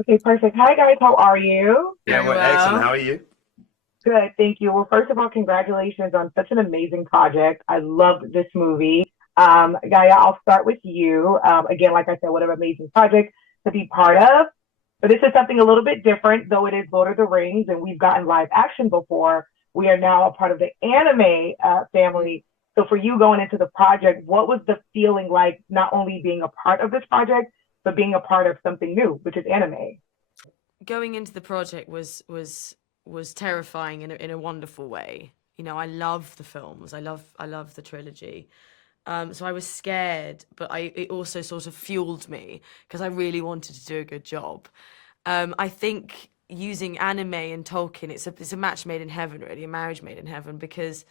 Okay, perfect. Hi guys, how are you? Yeah, Very well, excellent. well. How are you? Good, thank you. Well, first of all, congratulations on such an amazing project. I loved this movie. Gaia, I'll start with you. Again, like I said, what an amazing project to be part of. But this is something a little bit different, though it is Lord of the Rings, and we've gotten live action before. We are now a part of the anime family. So for you going into the project, what was the feeling like not only being a part of this project, but being a part of something new, which is anime? Going into the project was terrifying in a wonderful way. You know, I love the films. I love the trilogy. So I was scared, but it also sort of fueled me because I really wanted to do a good job. I think using anime and Tolkien, it's a match made in heaven, really, a marriage made in heaven, because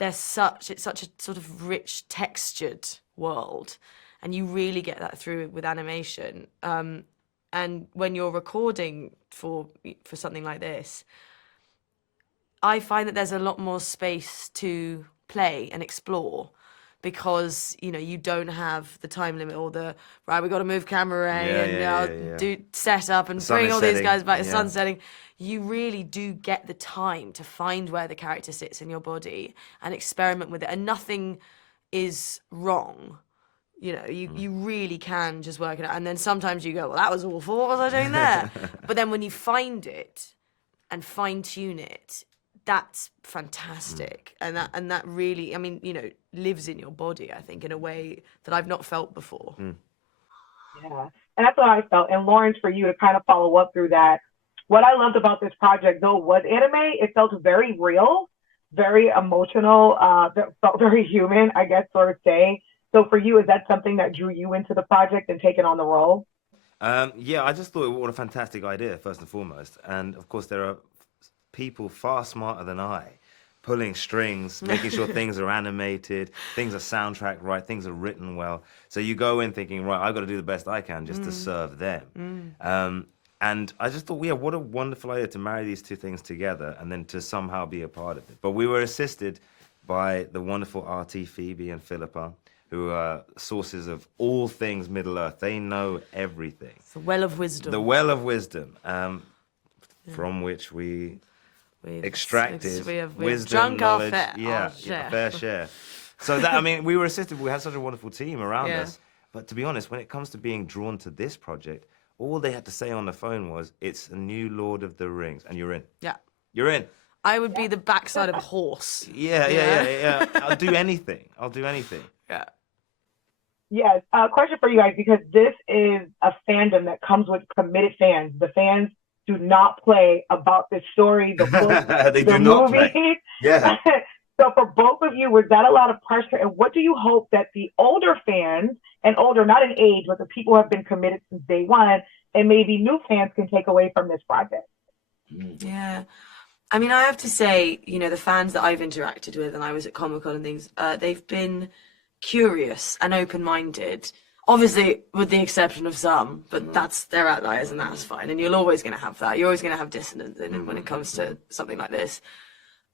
it's such a sort of rich, textured world, and you really get that through with animation. And when you're recording for something like this, I find that there's a lot more space to play and explore because you don't have the time limit or the right. We got to move camera Yeah, A and yeah, yeah, yeah. do set up The and sun bring is all these setting. guys back. The Yeah. sun's setting. You really do get the time to find where the character sits in your body and experiment with it, and nothing is wrong. You really can just work it out. And then sometimes you go, well, that was awful. What was I doing there? But then when you find it and fine tune it, that's fantastic. And that really, I mean, lives in your body, I think, in a way that I've not felt before. Yeah. And that's what I felt. And Lawrence, for you to kind of follow up through that, what I loved about this project, though, was anime. It felt very real, very emotional, felt very human, I guess, sort of say. So for you, is that something that drew you into the project and taking on the role? Yeah, I just thought what a fantastic idea, first and foremost. And of course, there are people far smarter than I pulling strings, making sure things are animated, things are soundtracked right, things are written well. So you go in thinking, right, I've got to do the best I can just to serve them. And I just thought, yeah, what a wonderful idea to marry these two things together and then to somehow be a part of it. But we were assisted by the wonderful RT Phoebe and Philippa, who are sources of all things Middle Earth. They know everything. It's a well of wisdom. The well of wisdom, from which extracted we've wisdom, drunk our knowledge, our yeah, share. fair share. So that, I mean, we were assisted. We had such a wonderful team around Yeah. us. But to be honest, when it comes to being drawn to this project, all they had to say on the phone was, "It's a new Lord of the Rings," and you're in. Yeah. You're in. I would be the backside of a horse. Yeah. I'll do anything. I'll do anything. Yeah. Yes. Question for you guys, because this is a fandom that comes with committed fans. The fans do not play about the story, the book, They the do not movie. play. Yeah. So for both of you, was that a lot of pressure? And what do you hope that the older fans, and older not in age, but the people who have been committed since day one, and maybe new fans can take away from this project? Yeah. I mean, I have to say, the fans that I've interacted with, and I was at Comic Con and things, they've been curious and open-minded. Obviously, with the exception of some, but they're outliers, and that's fine. And you're always going to have that. You're always going to have dissonance in it when it comes to something like this.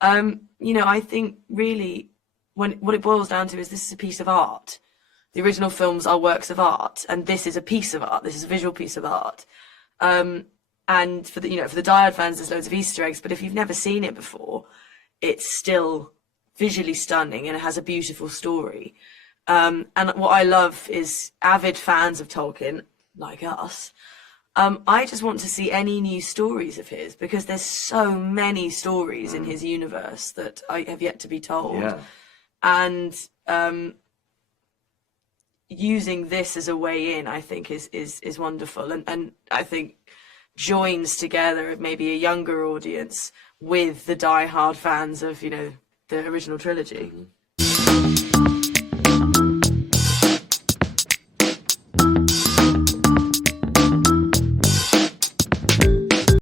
I think really, what it boils down to is this is a piece of art. The original films are works of art, and this is a piece of art. This is a visual piece of art. And for the diehard fans, there's loads of Easter eggs. But if you've never seen it before, it's still visually stunning and it has a beautiful story. And what I love is avid fans of Tolkien, like us. I just want to see any new stories of his because there's so many stories in his universe that I have yet to be told. Yeah. And using this as a way in, I think, is wonderful. And I think joins together maybe a younger audience with the die-hard fans of, the original trilogy.